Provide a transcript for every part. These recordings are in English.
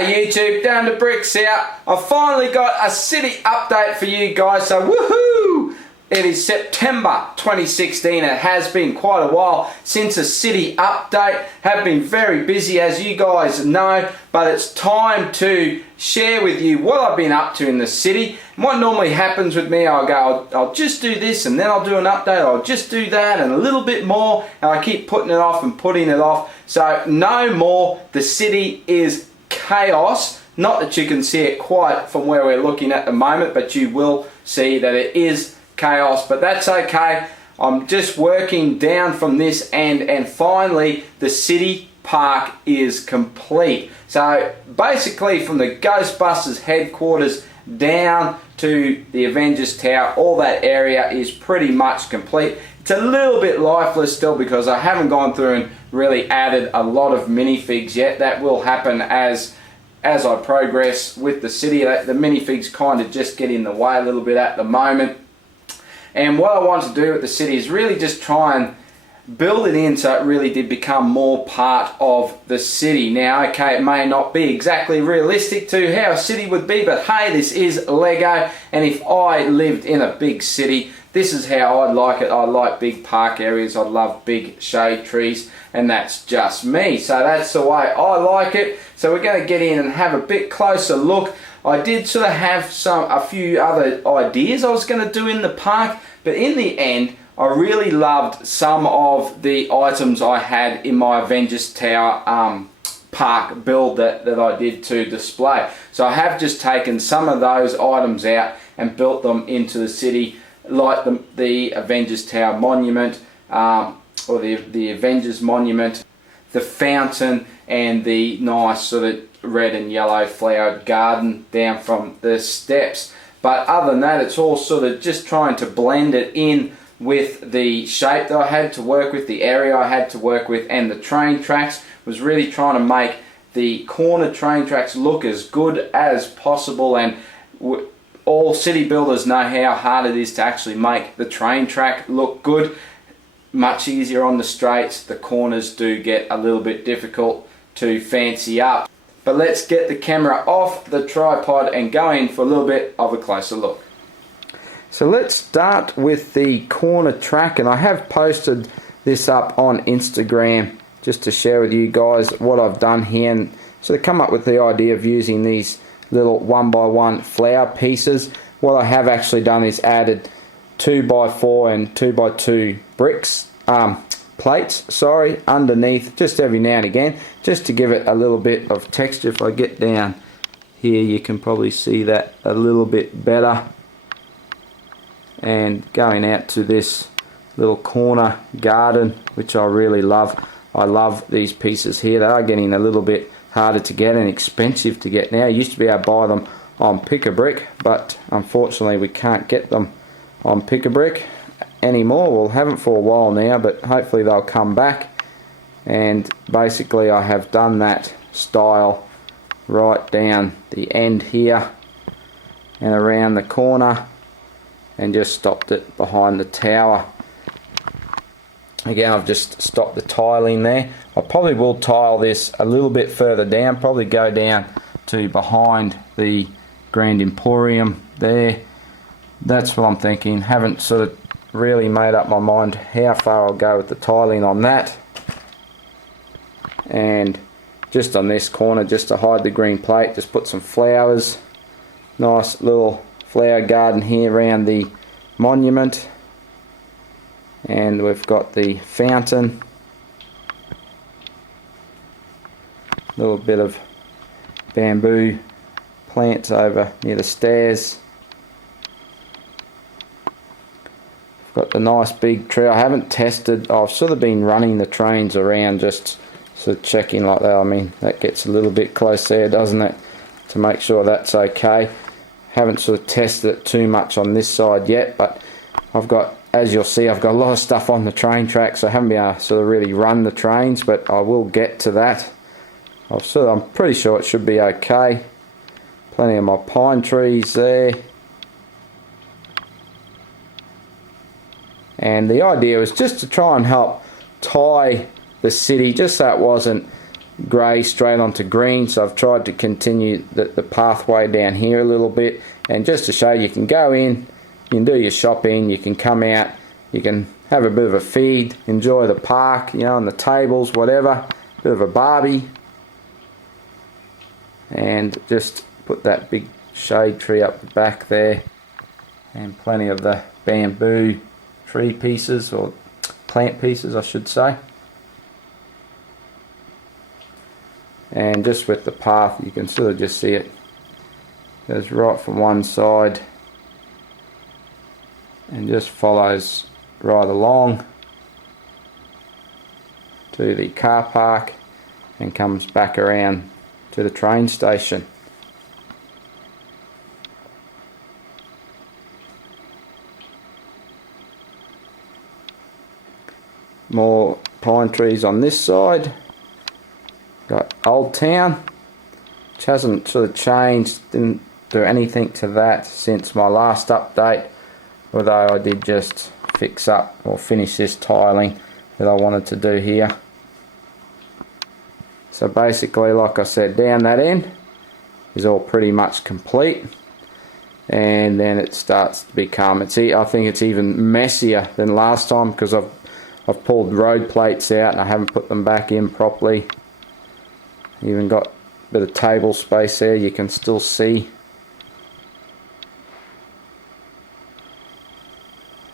G'day YouTube, Down to Bricks out. I've finally got a city update for you guys, so woohoo! It is September 2016. It has been quite a while since a city update. Have been very busy, as you guys know, but it's time to share with you what I've been up to in the city. And what normally happens with me, I'll just do this and then I'll do an update, I'll just do that and a little bit more, and I keep putting it off and putting it off. So no more. The city is chaos. Not that you can see it quite from where we're looking at the moment, but you will see that it is chaos, but that's okay. I'm just working down from this end, and finally the city park is complete. So basically from the Ghostbusters headquarters down to the Avengers Tower, all that area is pretty much complete. It's a little bit lifeless still because I haven't gone through and really added a lot of minifigs yet. That will happen as I progress with the city. The minifigs kind of just get in the way a little bit at the moment. And what I want to do with the city is really just try and build it in so it really did become more part of the city. Now, okay, it may not be exactly realistic to how a city would be, but hey, this is Lego, and if I lived in a big city, this is how I'd like it. I like big park areas, I love big shade trees, and that's just me. So that's the way I like it. So we're going to get in and have a bit closer look. I did sort of have a few other ideas I was going to do in the park, but in the end I really loved some of the items I had in my Avengers Tower park build that I did to display. So I have just taken some of those items out and built them into the city, like the Avengers Tower monument, or the Avengers monument, the fountain, and the nice sort of red and yellow flowered garden down from the steps. But other than that, it's all sort of just trying to blend it in with the shape that I had to work with, the area I had to work with, and the train tracks. Was really trying to make the corner train tracks look as good as possible, and all city builders know how hard it is to actually make the train track look good. Much easier on the straights. The corners do get a little bit difficult to fancy up. But let's get the camera off the tripod and go in for a little bit of a closer look. So let's start with the corner track, and I have posted this up on Instagram just to share with you guys what I've done here, and so to come up with the idea of using these little 1x1 flower pieces. What I have actually done is added 2x4 and 2x2 bricks, plates, underneath, just every now and again, just to give it a little bit of texture. If I get down here, you can probably see that a little bit better. And going out to this little corner garden, which I really love. I love these pieces here. They are getting a little bit harder to get and expensive to get now. I used to be able to buy them on Pick-a-Brick, but unfortunately we can't get them on Pick-a-Brick anymore. Well, haven't for a while now, but hopefully they'll come back. And basically I have done that style right down the end here and around the corner, and just stopped it behind the tower. Again, I've just stopped the tiling there. I probably will tile this a little bit further down, probably go down to behind the Grand Emporium there. That's what I'm thinking. Haven't sort of really made up my mind how far I'll go with the tiling on that. And just on this corner, just to hide the green plate, just put some flowers. Nice little flower garden here around the monument. And we've got the fountain. A little bit of bamboo plants over near the stairs. Got the nice big tree. I haven't tested, I've sort of been running the trains around, just sort of checking like that. I mean, that gets a little bit close there, doesn't it, to make sure that's okay. Haven't sort of tested it too much on this side yet, but I've got, as you'll see, I've got a lot of stuff on the train track, so I haven't been able to sort of really run the trains, but I will get to that. I'm pretty sure it should be okay. Plenty of my pine trees there. And the idea was just to try and help tie the city, just so it wasn't grey straight onto green, so I've tried to continue the pathway down here a little bit, and just to show you can go in, you can do your shopping, you can come out, you can have a bit of a feed, enjoy the park, you know, and the tables, whatever, bit of a barbie, and just put that big shade tree up the back there, and plenty of the bamboo tree pieces, or plant pieces I should say. And just with the path, you can sort of just see it goes right from one side and just follows right along to the car park and comes back around to the train station. More pine trees on this side. Got Old Town, which hasn't sort of changed, didn't do anything to that since my last update, although I did just fix up or finish this tiling that I wanted to do here. So basically, like I said, down that end is all pretty much complete, and then it starts to become, I think it's even messier than last time, because I've pulled road plates out and I haven't put them back in properly. Even got a bit of table space there, you can still see.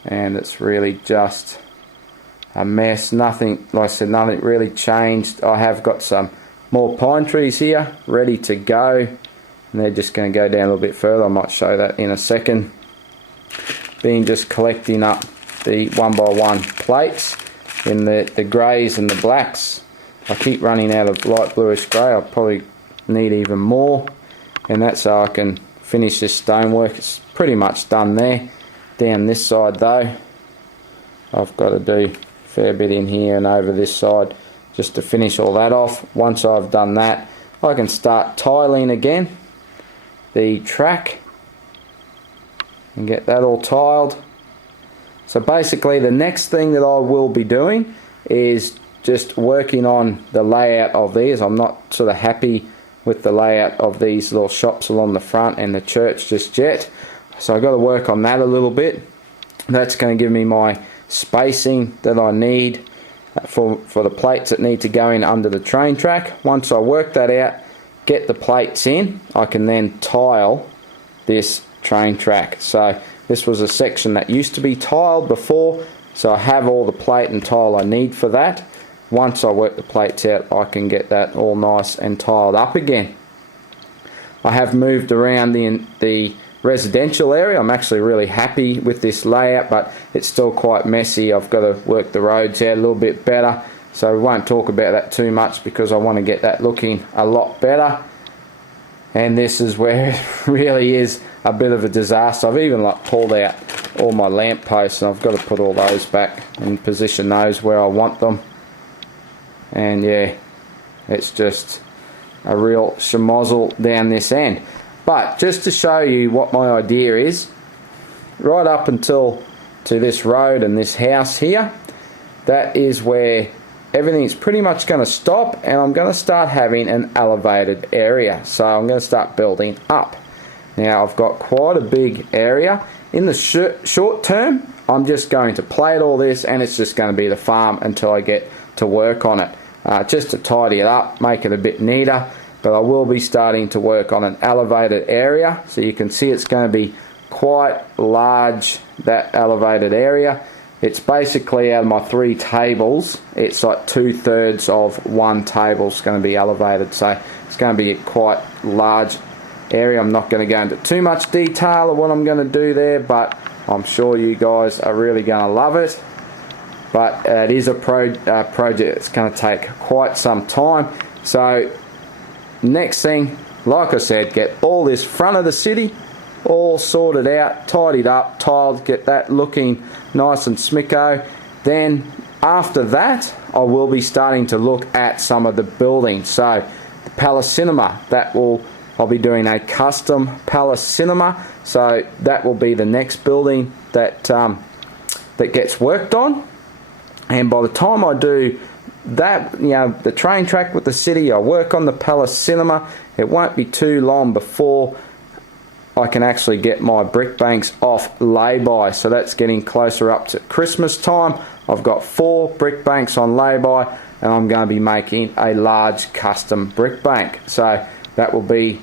And it's really just a mess. Nothing, like I said, nothing really changed. I have got some more pine trees here ready to go, and they're just going to go down a little bit further. I might show that in a second. Been just collecting up the 1x1 plates in the greys and the blacks. I keep running out of light bluish grey. I'll probably need even more, and that's so I can finish this stonework. It's pretty much done there. Down this side though, I've got to do a fair bit in here and over this side just to finish all that off. Once I've done that, I can start tiling again the track and get that all tiled. So basically the next thing that I will be doing is just working on the layout of these. I'm not sort of happy with the layout of these little shops along the front and the church just yet, so I've got to work on that a little bit. That's going to give me my spacing that I need for the plates that need to go in under the train track. Once I work that out, get the plates in, I can then tile this train track. So this was a section that used to be tiled before, so I have all the plate and tile I need for that. Once I work the plates out, I can get that all nice and tiled up again. I have moved around the residential area. I'm actually really happy with this layout, but it's still quite messy. I've got to work the roads out a little bit better, so we won't talk about that too much because I want to get that looking a lot better. And this is where it really is a bit of a disaster. I've even pulled out all my lamp posts, and I've got to put all those back and position those where I want them. And yeah, it's just a real schmozzle down this end. But just to show you what my idea is, right up until to this road and this house here, that is where everything's pretty much going to stop, and I'm going to start having an elevated area. So I'm going to start building up. Now I've got quite a big area. In the short term, I'm just going to plate all this, and it's just going to be the farm until I get to work on it. Just to tidy it up, make it a bit neater. But I will be starting to work on an elevated area, so you can see it's going to be quite large, that elevated area. It's basically, out of my 3 tables, it's like 2/3 of one table is going to be elevated, so it's going to be a quite large area. I'm not going to go into too much detail of what I'm going to do there, but I'm sure you guys are really going to love it. But it is a project that's going to take quite some time. So next thing, like I said, get all this front of the city all sorted out, tidied up, tiled, get that looking nice and smicko. Then after that, I will be starting to look at some of the buildings. So the Palace Cinema, I'll be doing a custom Palace Cinema, so that will be the next building that gets worked on. And by the time I do that, you know, the train track with the city, I work on the Palace Cinema, it won't be too long before I can actually get my brick banks off lay-by. So that's getting closer up to Christmas time. I've got 4 brick banks on lay-by, and I'm going to be making a large custom brick bank. So that will be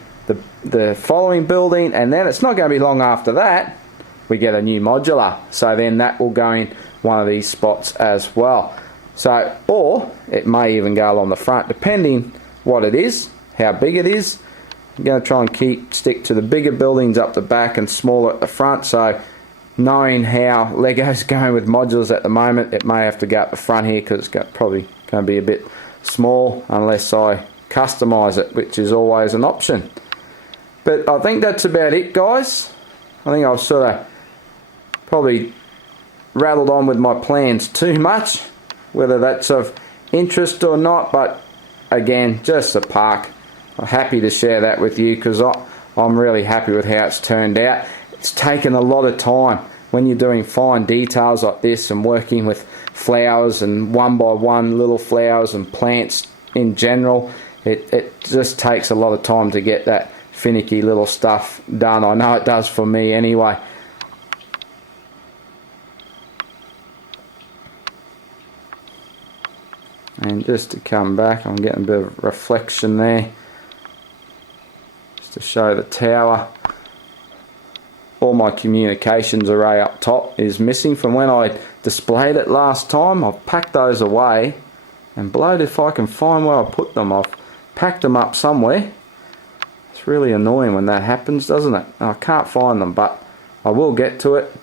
the following building, and then it's not going to be long after that we get a new modular. So then that will go in one of these spots as well. So, or it may even go along the front, depending what it is, how big it is. I'm going to try and stick to the bigger buildings up the back and smaller at the front. So knowing how Lego's going with modulars at the moment, it may have to go up the front here because it's probably going to be a bit small unless I customise it, which is always an option. But I think that's about it, guys. I think I've sort of probably rattled on with my plans too much, whether that's of interest or not, but again, just a park. I'm happy to share that with you because I'm really happy with how it's turned out. It's taken a lot of time when you're doing fine details like this and working with flowers and one by one little flowers and plants in general. It just takes a lot of time to get that finicky little stuff done. I know it does for me anyway. And just to come back, I'm getting a bit of reflection there just to show the tower. All my communications array up top is missing from when I displayed it last time. I've packed those away, and blowed if I can find where I put them. I've packed them up somewhere. It's really annoying when that happens, doesn't it? I can't find them, but I will get to it.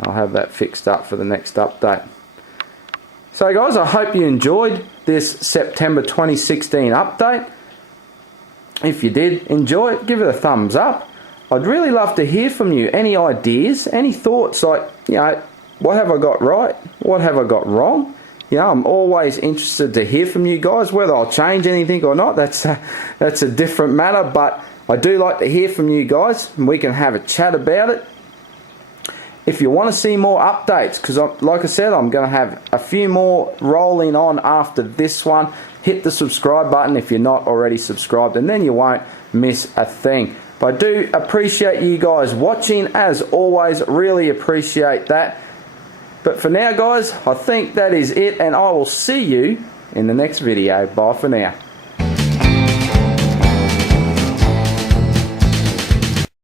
I'll have that fixed up for the next update. So guys, I hope you enjoyed this September 2016 update. If you did enjoy it, give it a thumbs up. I'd really love to hear from you. Any ideas, any thoughts, like, you know, what have I got right? What have I got wrong? You know, I'm always interested to hear from you guys. Whether I'll change anything or not, that's a different matter, but I do like to hear from you guys, and we can have a chat about it. If you want to see more updates, because like I said, I'm going to have a few more rolling on after this one, hit the subscribe button if you're not already subscribed, and then you won't miss a thing. But I do appreciate you guys watching, as always, really appreciate that. But for now, guys, I think that is it, and I will see you in the next video. Bye for now.